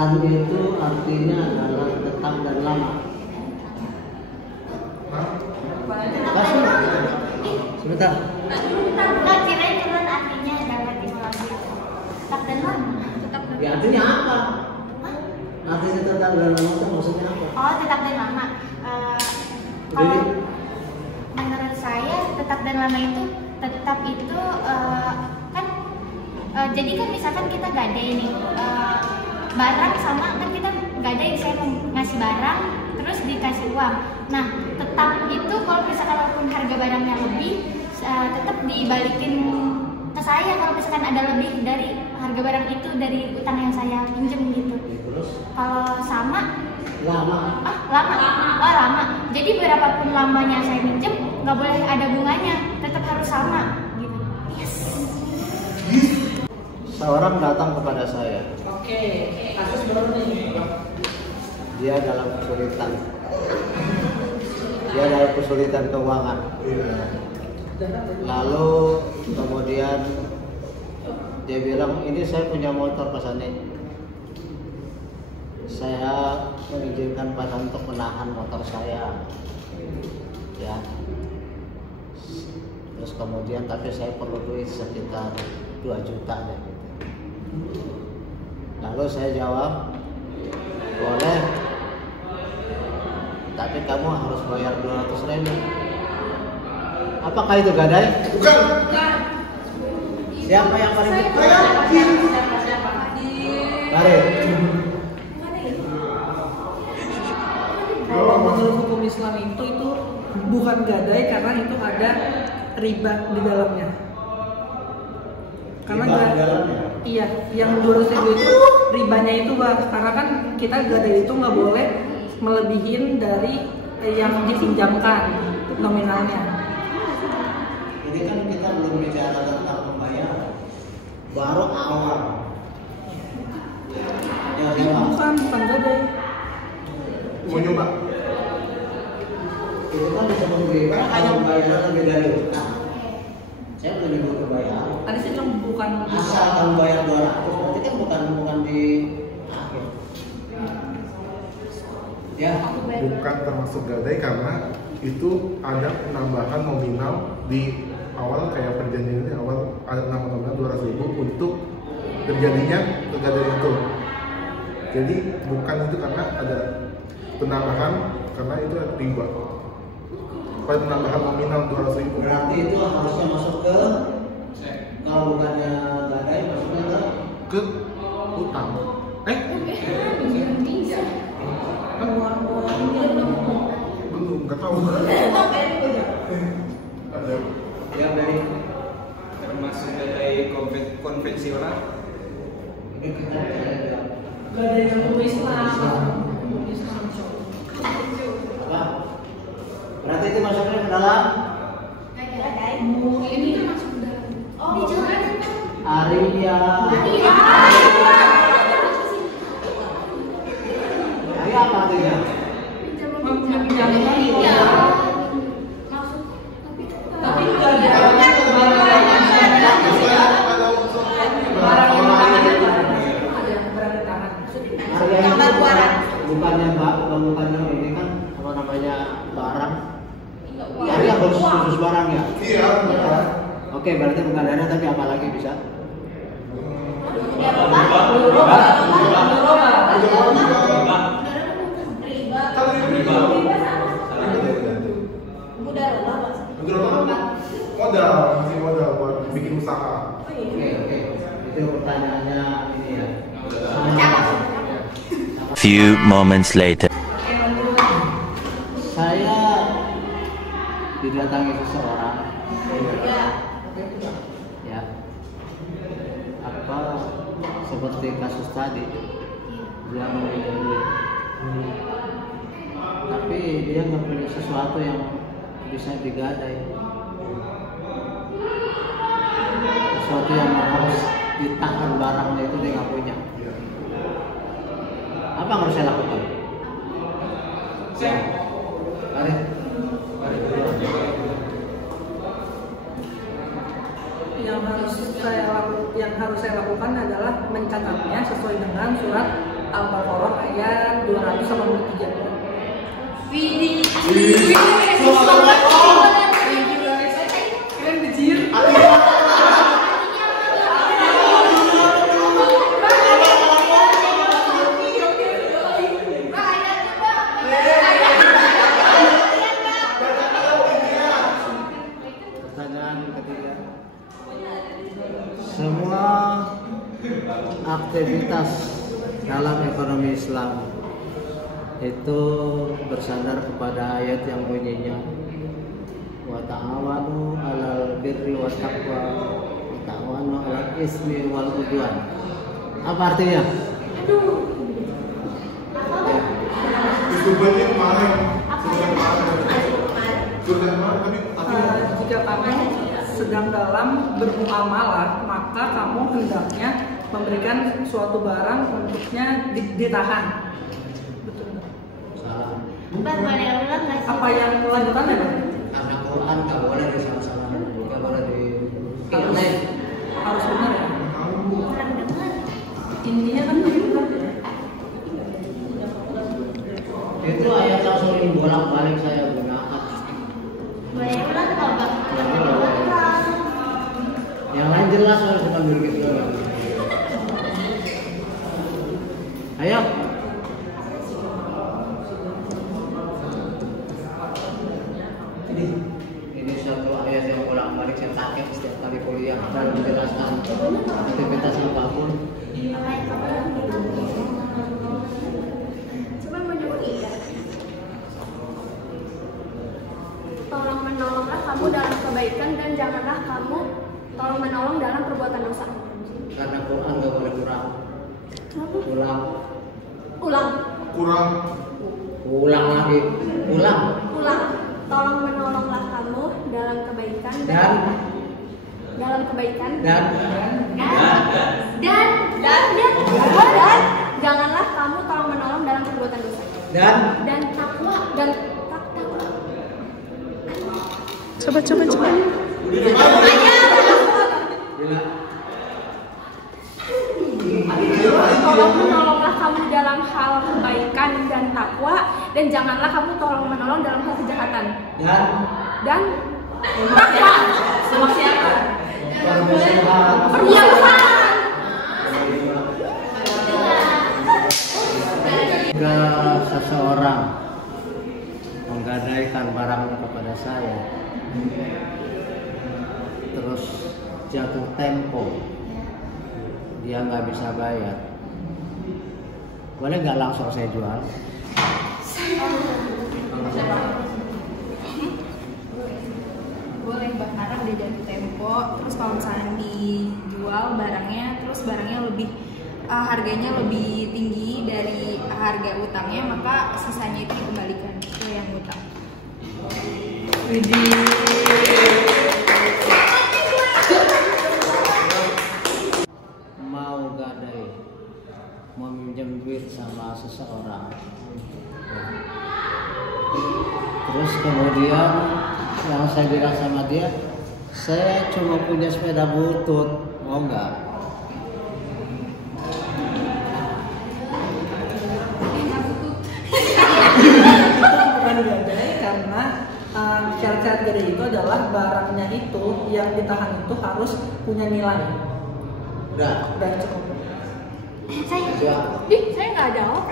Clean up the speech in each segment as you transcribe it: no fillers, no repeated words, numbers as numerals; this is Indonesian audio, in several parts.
Ran itu artinya adalah tetap dan lama. Kasih. Sebentar. Enggak, kirain cuman artinya adalah etimologi tetap dan lama. Tetap dan Ya artinya apa? Artinya tetap dan lama itu maksudnya apa? Oh, tetap dan lama. Kalau menurut saya tetap dan lama itu tetap itu kan jadi kan misalkan kita gadai nih barang sama kan kita gadai, saya ngasih barang terus dikasih uang. Nah tetap itu kalau misalkan walaupun harga barangnya lebih tetap dibalikin ke saya kalau misalkan ada lebih dari harga barang itu dari utang yang saya pinjam gitu. Kalau sama lama. Oh lama. Jadi berapapun lamanya saya minjem nggak boleh ada bunganya, tetap harus sama gitu. Yes. Seorang datang kepada saya. Oke, kasus baru nih. Dia dalam kesulitan. Dia dalam kesulitan keuangan. Lalu kemudian dia bilang, ini saya punya motor Pak Sani. Saya mengizinkan Pak Sani untuk menahan motor saya. Ya. Terus kemudian tapi saya perlu duit sekitar 2 juta deh gitu. Lalu saya jawab, boleh, tapi kamu harus bayar 200.000. Apakah itu gadai? Bukan. Siapa yang paling betul? Siapa? Mari. Kalau menurut hukum Islam itu bukan gadai karena itu ada riba di dalamnya. Karena Riba di dalamnya? Iya, yang 200.000 itu ribanya itu Bang, karena kan kita gadai itu nggak boleh melebihin dari yang dipinjamkan nominalnya. Ini kan kita belum bicara tentang pembayaran, baru awal. Ya, Bukan gadai. Mau nyoba? itu kan disebut riba hanya pembayaran lebih dari utang. Saya belum nyebut pembayaran. Tadi sih cuma bukan Asal kamu bayar 200, berarti kan bukan di akhir. Ya. Bukan termasuk gadai karena itu ada penambahan nominal di awal, kayak perjanjian ini awal ada nominal 200.000 untuk terjadinya gadai itu. Jadi bukan itu karena ada penambahan, karena itu ada riba. Pada penambahan nominal 200.000. Berarti itu harusnya masuk ke, kalau bukannya gadai masuknya ke Utang. Belum, nggak tahu. Ada. yang dari termasuk gadai konvensional. ini kita bicara gadai yang hukum Islam. apa? Berarti itu masuknya ke dalam Gadai. Ini kan masuk dalam. Oh, dijelaskan. Aria. Aria apa artinya? Meminjamkan Iya. uang. Maksud Tapi nggak ada barang yang tangan itu ada barang di tangan. Aria itu bukannya ini kan apa namanya barang. Aria khusus barang ya. Iya. Oke, berarti bukan dana tapi apa lagi bisa? Modal, masih modal buat bikin usaha. Oke. Itu pertanyaannya ini ya. Few moments later. Saya didatangi seseorang. Ya. Apa seperti kasus tadi. Dia meminjam duit. Tapi dia nggak punya sesuatu yang bisa digadai. Sesuatu yang harus ditahan barangnya itu dia nggak punya. Apa yang harus saya lakukan? Mari. Yang harus saya lakukan adalah mencatatnya sesuai dengan surat Al-Baqarah ayat 283. Widih. Keren bejir. Pertanyaan ketiga. Semua aktivitas dalam ekonomi Islam itu bersandar kepada ayat yang bunyinya wa ta'awanu 'alal birri wat taqwa wa ta'awanu 'alal ismi wal udwan. Apa artinya? Itu banyak kemarin. Sudah kemarin tapi Jika kamu sedang dalam bermuamalah, maka kamu hendaknya memberikan suatu barang untuknya ditahan. Betul nggak? Salah. Bang, boleh ulang nggak sih? Apa yang lanjutannya, Bang? Karena Quran nggak boleh disalah-salah, nggak boleh di Harus benar ya. Kurang dengar. Intinya kan benar. Itu ayat yang sering bolak-balik saya gunakan. Boleh ulang nggak, Bang? Yang lain jelas harus kita begitu. Ayo. Ini satu ayat yang bolak-balik saya pakai setiap kali kuliah dan menjelaskan aktivitas apapun. Coba menyebut iya. Tolong menolonglah kamu dalam kebaikan dan janganlah kamu tolong menolong dalam perbuatan dosa. Karena Quran nggak boleh kurang. Ulang lagi. Ulang. Tolong menolonglah kamu dalam kebaikan Dan janganlah kamu tolong menolong dalam perbuatan dosa. Dan takwa. Coba. Tolong menolonglah kamu dalam hal kebaikan dan takwa, dan janganlah kamu tolong menolong dalam hal kejahatan. Dan takwa. Sama siapa? Perhiasan. Jika seseorang menggadaikan barangnya kepada saya, terus jatuh tempo, dia nggak bisa bayar, boleh nggak langsung saya jual? Boleh, barang dia jatuh tempo, terus kalau misalnya dijual barangnya, terus barangnya lebih harganya lebih tinggi dari harga utangnya, maka sisanya itu dikembalikan ke yang utang. Mau gadai, mau minjem duit sama seseorang, terus kemudian yang saya bilang sama dia, saya cuma punya sepeda butut, mau nggak? Bukan gadai karena syarat-syarat gadai itu adalah barangnya itu yang ditahan itu harus punya nilai. Udah. Cukup. Saya nggak jawab.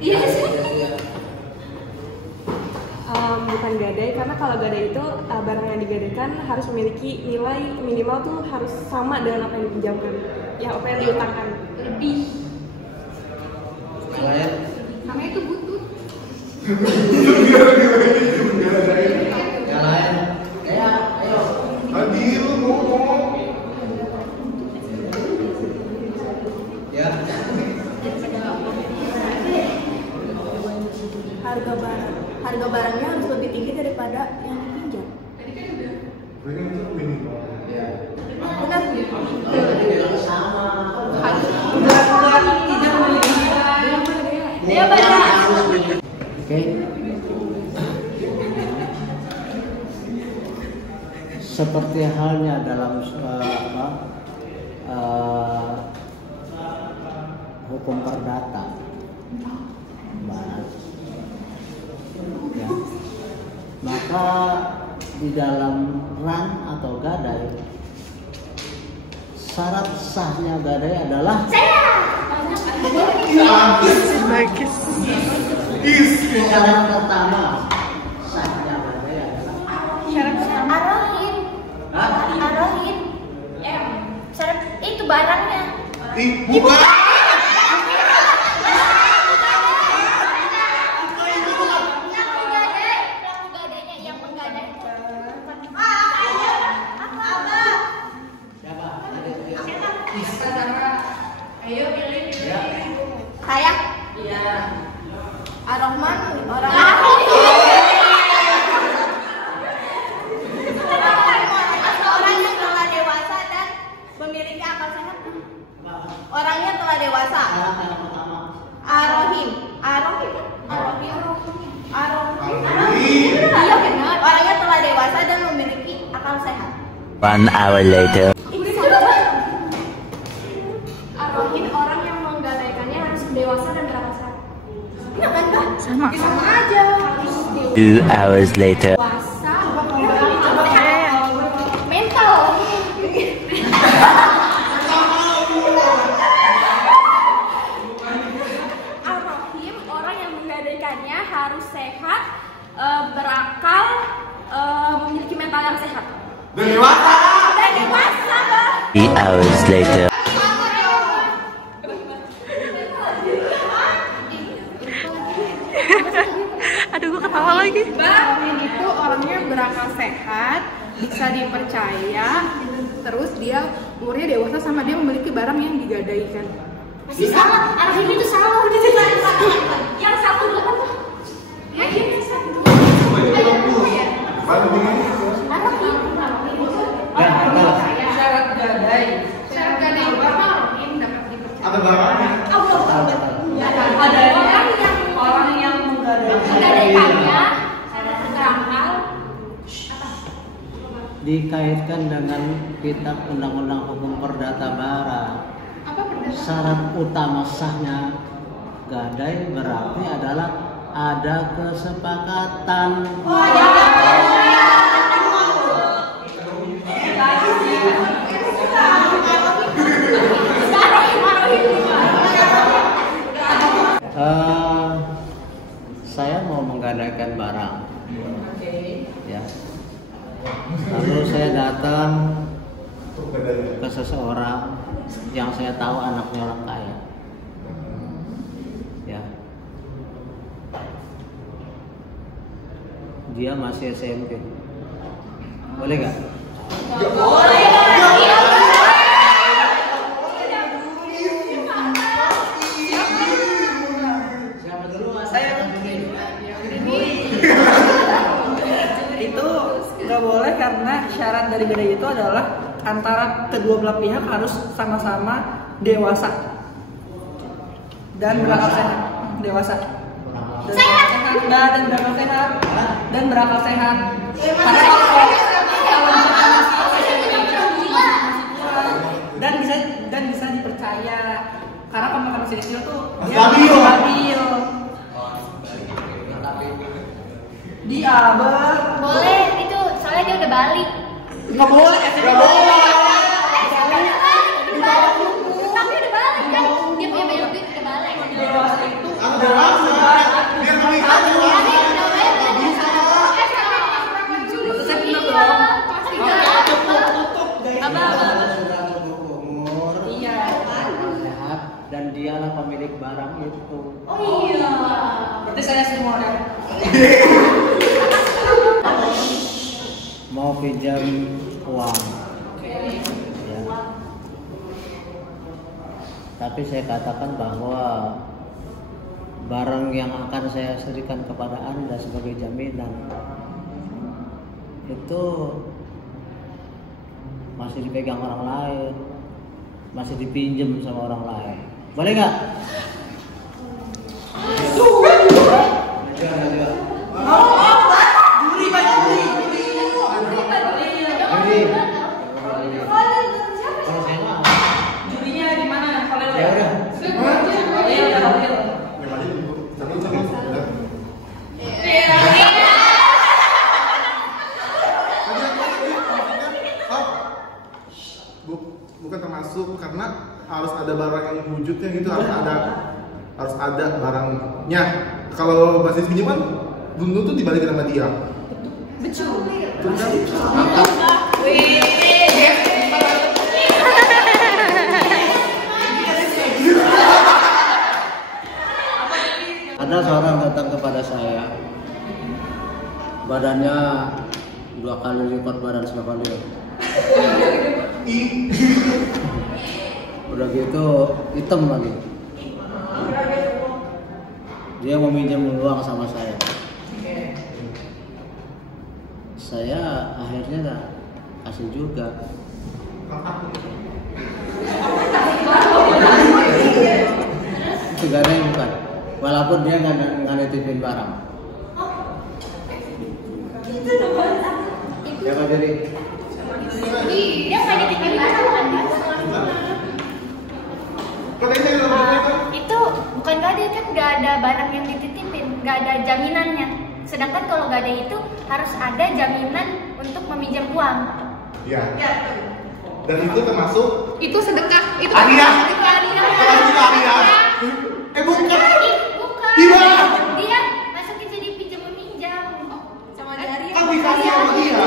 Iya sih. Bukan gadai, karena kalau gadai itu barang yang digadaikan harus memiliki nilai minimal tuh harus sama dengan apa yang dipinjamkan, ya apa yang diutangkan lebih. Kalian Namanya itu butut. yang lain, ya ayo. Hadir ngomong. Ya. Harga barangnya harus lebih tinggi daripada yang dipinjam. Ini itu minimal. Ya. Benar? Tadi bilang sama. Dia beda. Oke. Seperti halnya dalam hukum perdata barang. Ya. Maka di dalam ran atau gadai, syarat sahnya gadai adalah syarat pertama sahnya gadai adalah Arohin. Arohin. Syarat itu barangnya. Bukan. Pelaku gadainya yang menggadai. siapa? Ayo pilih. Saya. Iya. Ar-Rahman orang Orang yang telah dewasa dan memiliki akal sehat. Orangnya telah dewasa. Syarat yang pertama. Arohim. Arohim. Arohim. Arohim. Arohim. Iya benar. Orangnya telah dewasa dan memiliki akal sehat. 1 hour later. Arohin orang yang menggadaikannya harus dewasa dan berakal sehat. Iya kan, Kak? Sama aja. Harus 2 hours later. dewasa, Mental. Ar-Rahim orang yang menggadaikannya harus sehat, berakal, memiliki mental yang sehat. Dan dewasa. Dan dewasa, Kak. 3 hours later. Aduh, gue ketawa lagi. Arohin itu orangnya berakal sehat, bisa dipercaya, terus dia umurnya dewasa sama dia memiliki barang yang digadaikan. Masih salah. Arohim itu salah. Yang satu dulu apa? Syarat gadai. Syarat gadai Arohin dapat dipercaya. Ada barangnya. Ada orang yang Menggadaikannya berakal. Dikaitkan dengan kitab Undang-Undang Hukum Perdata Barang. Apa perdata? Syarat utama sahnya gadai berarti adalah ada kesepakatan. Saya mau menggadaikan barang, ya. Lalu saya datang ke seseorang yang saya tahu anaknya orang kaya, ya. Dia masih SMP, boleh nggak? Siapa duluan? Saya itu nggak boleh karena syarat dari gadai itu adalah antara kedua belah pihak harus sama-sama dewasa dan berakal sehat. Dewasa. Dan berakal sehat. Dan berakal sehat. Karena dan bisa dipercaya. Karena kalau masih kecil tuh dia stabil. Dia Boleh itu, soalnya dia udah balik. nggak boleh. Tapi udah balik kan? Dia punya banyak duit udah balik. Dewasa itu Biar melihat dewasa. saya bener dong. Sudah berumur, Iya. sehat, dan dialah pemilik barang itu. Oh iya. Berarti saya semua model. Mau pinjam uang, ya. Tapi saya katakan bahwa barang yang akan saya serikan kepada Anda sebagai jaminan itu masih dipegang orang lain, masih dipinjam sama orang lain. Boleh nggak? Kalau saya mah Jurinya di mana? Kalau ya udah. wujudnya gitu, harus ada barangnya. Kalau basis pinjaman belum tentu dibalikin sama dia. Betul. Ada seorang datang kepada saya, badannya 2 kali lipat badan Savanil. Udah gitu hitam lagi. Dia mau minjem uang sama saya. Saya akhirnya kasih juga. Segaranya bukan, walaupun dia nggak nitipin barang. Ya Pak Diri. Dia nggak nitipin barang kan? Itu bukan gade kan, nggak ada barang yang dititipin, nggak ada jaminannya. Sedangkan kalau gade itu harus ada jaminan untuk meminjam uang. Iya. Dan itu termasuk Itu sedekah. Itu hadiah. Itu hadiah. Termasuk hadiah. Bukan. Bukan. Iya. Dia masukin jadi pinjam meminjam. Sama jari. Kan dikasih sama dia.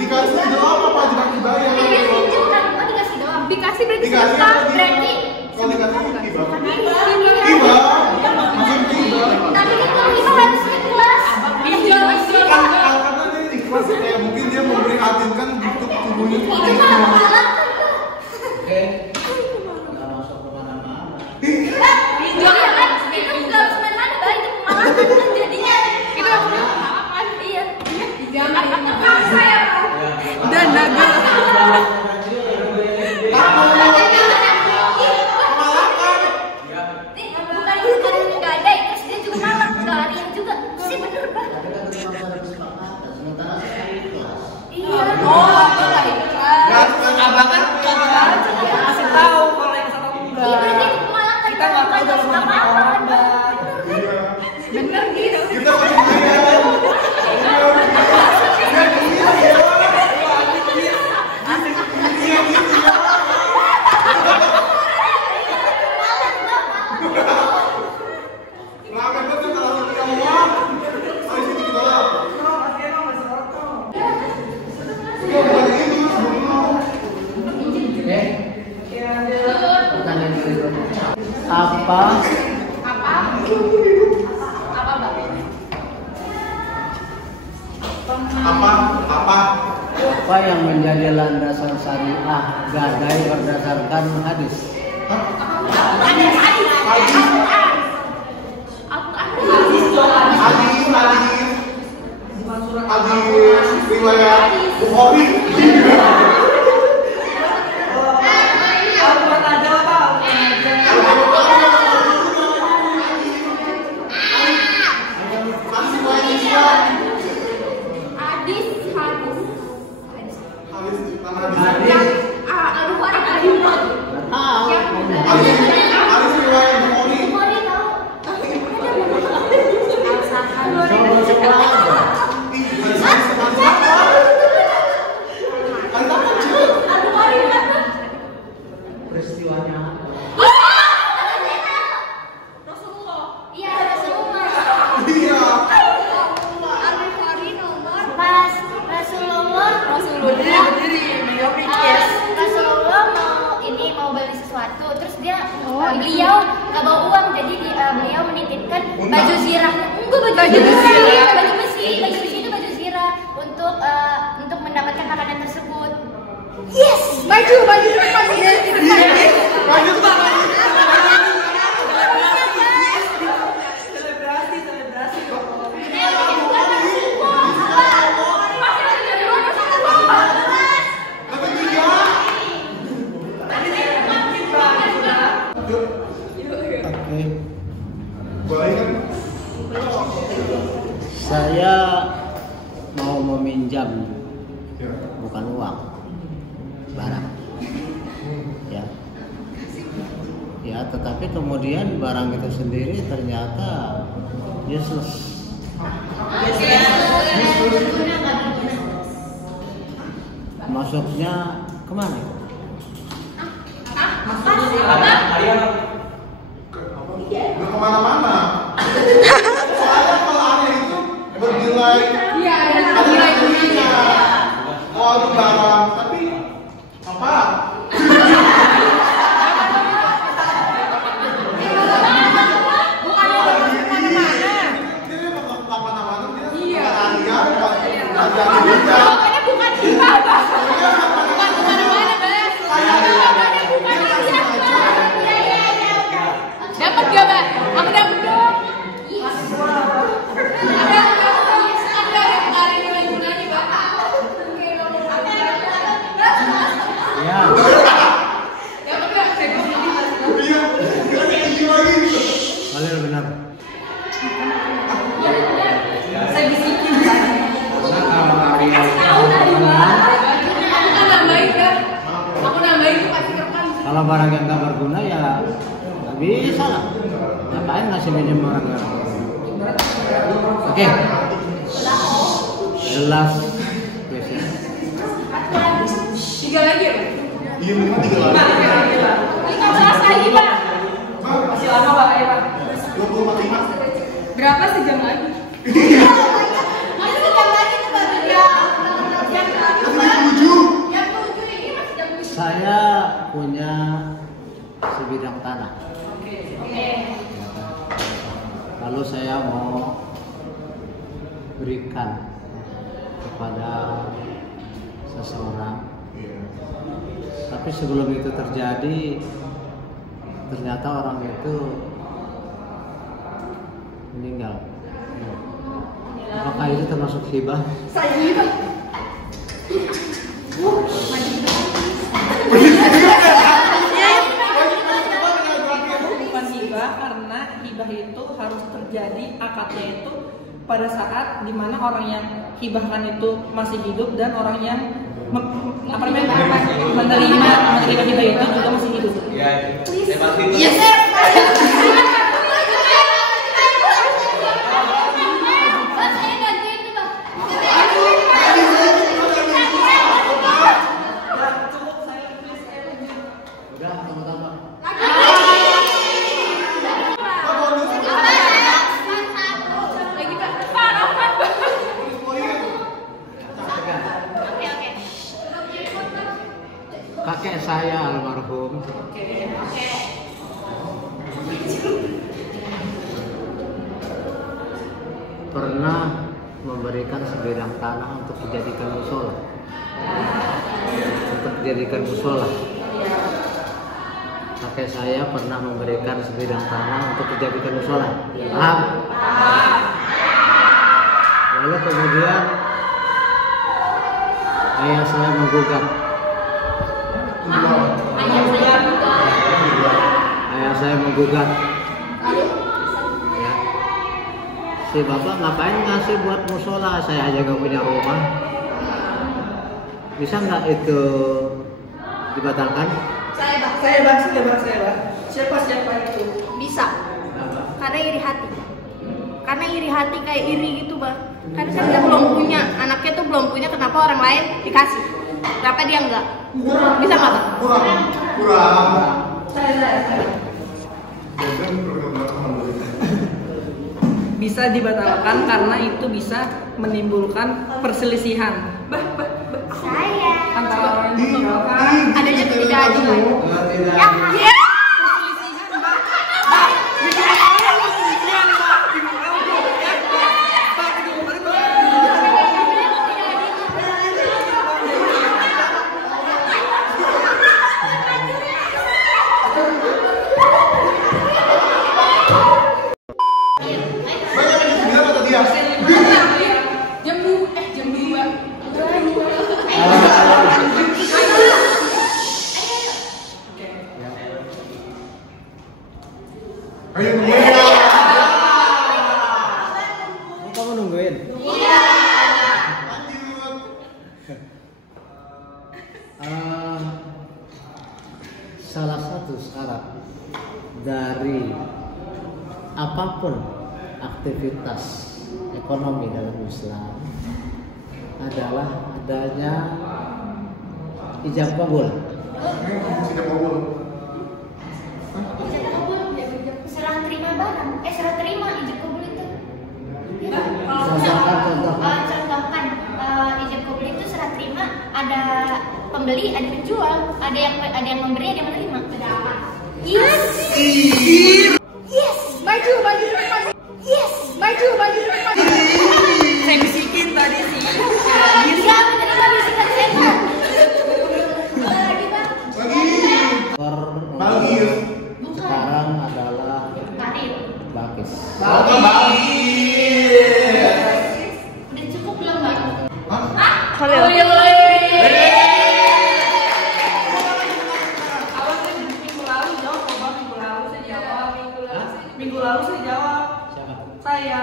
Dikasih doang apa juga dibayar? Dia pinjam kan, bukan dikasih doang. Dikasih berarti Dikasih sedekah. apa dia? Berarti Kalau dikasih hibah. Hibah. Maksudnya hibah. Tapi kan kalau hibah harus ikhlas. Kan karena dia ikhlas, kayak mungkin dia memprihatinkan bentuk tubuhnya seperti Itu itu. mah malah kan. Oke. Kita masuk kemana-mana. Iya kan, itu nggak harus main-main, Mbak. Itu malah kan jadinya. Itu apa? Iya. Jangan saya. Dan naga. Bukan nggak ada, terus dia juga malah nggak harian juga. Sih bener Pak. Iya. Abang kan kasih tahu kalau yang satu enggak. Iya berarti itu malah kan Kita nggak tahu dalam hati orang, Bang. Bener gitu. Kita masih bayar. Ramen itu kalau kita uang, saya sini kita lah. Oke. Pertanyaan berikutnya. Apa apa yang menjadi landasan syariah gadai berdasarkan hadis? Hadis riwayat Bukhari. Peristiwanya Iya, Rasulullah. Iya. Pas Rasulullah Rasulullah mau beli sesuatu, terus beliau nggak bawa uang, jadi beliau menitipkan baju zirah. Baju besi itu baju zirah untuk mendapatkan makanan tersebut. Yes. Baju Lanjut Pak. Oke. Boleh kan? Saya mau meminjam Ya. bukan uang, barang. Ya, tetapi kemudian barang itu sendiri ternyata useless. Masuknya kemana? Nggak kemana-mana. Soalnya kalau aneh itu bernilai. Iya, Ada nilainya. Oh, itu barang. Tapi apa? Pokoknya bukan hibah, Bang. Bukan kemana-mana, Bang. Pokoknya bukan hibah. Dapat gak, Mbak? Aku dapat dong. Ada yang kemarin nilai-nilainya, Bapak. Ya. Dapat gak? Kalian benar. Saya bisikin. Karena kalau area Aku nambahin kan? Aku nambahin tuh pasti rekam. kalau barang yang nggak berguna ya nggak bisa lah. Ngapain ngasih minjem orang nggak berguna? Oke. Jelas. Question. 3 lagi ya? Iya, memang 3 lagi. 15 lagi, Pak. Masih lama Pak ya Pak. 25. Berapa sejam lagi? Masih jam lagi tuh, Bang. Jam 7 ini masih jam 7. Saya punya sebidang tanah. Lalu saya mau berikan kepada seseorang. Tapi sebelum itu terjadi, ternyata orang itu meninggal. Apakah itu termasuk hibah? Saya ini, Pak. Bukan hibah karena hibah itu harus terjadi akadnya itu pada saat dimana orang yang hibahkan itu masih hidup dan orang yang menerima hibah itu juga masih hidup. Ya, saya pasti itu. Yes, Udah, tunggu-tunggu. Lagi, Pak. Parah, Pak. Kakek saya almarhum pernah memberikan sebidang tanah untuk dijadikan musola. Kakek saya pernah memberikan sebidang tanah untuk dijadikan musola. Paham? Lalu kemudian ayah saya menggugat. Ayah saya menggugat. Ya. Si bapak ngapain ngasih buat musola? Saya aja gak punya rumah. Bisa nggak itu dibatalkan? Saya Bang. Siapa itu? bisa. Karena iri hati. Karena iri hati kayak iri gitu, Bang. Karena kan dia belum punya, anaknya tuh belum punya, kenapa orang lain dikasih? Kenapa dia enggak? Bisa nggak, Bang? Kurang. Bisa dibatalkan karena itu bisa menimbulkan perselisihan. Saya. Antara orang Adanya tidak ada, Bang. Tidak. Ya. Jam 2. Ayo Kamu nungguin? Salah satu syarat dari apapun aktivitas ekonomi dalam Islam adalah adanya ijab kabul. pembeli, ada penjual, ada yang memberi, ada yang menerima. Ada apa? Yes. Yes. Maju depan. Yes. Maju depan. Saya bisikin tadi sih. Iya, menerima bisikan saya. Lagi bang. Bagus. Sekarang adalah Karir. Bakis. Udah cukup belum bang? Khalil. Awalnya minggu lalu jawab, minggu lalu saya jawab. Siapa? Saya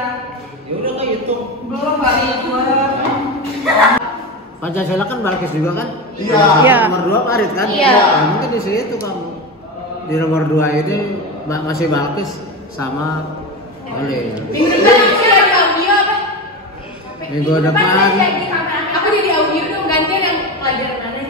Ya udah kayak itu. belum hari dua. Pancasila kan Balkis juga kan? Iya. Iya. Nomor 2 Farid kan? Iya. Nah, mungkin di situ kamu. Di nomor 2 ini masih Balkis sama Oleh. Minggu depan Aku jadi audio dong, gantian yang pelajaran mana